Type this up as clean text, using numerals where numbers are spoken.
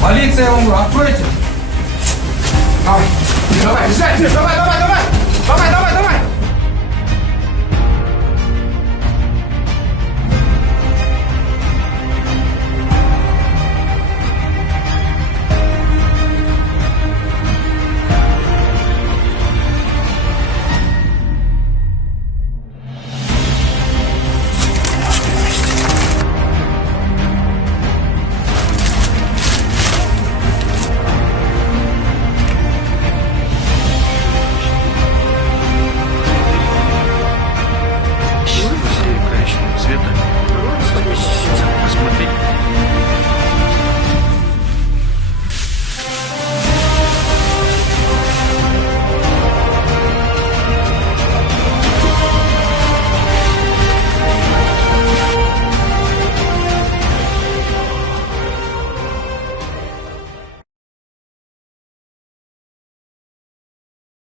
Полиция, я вам говорю, откройте! Давай, давай, бежать, давай, давай, давай! Давай, давай!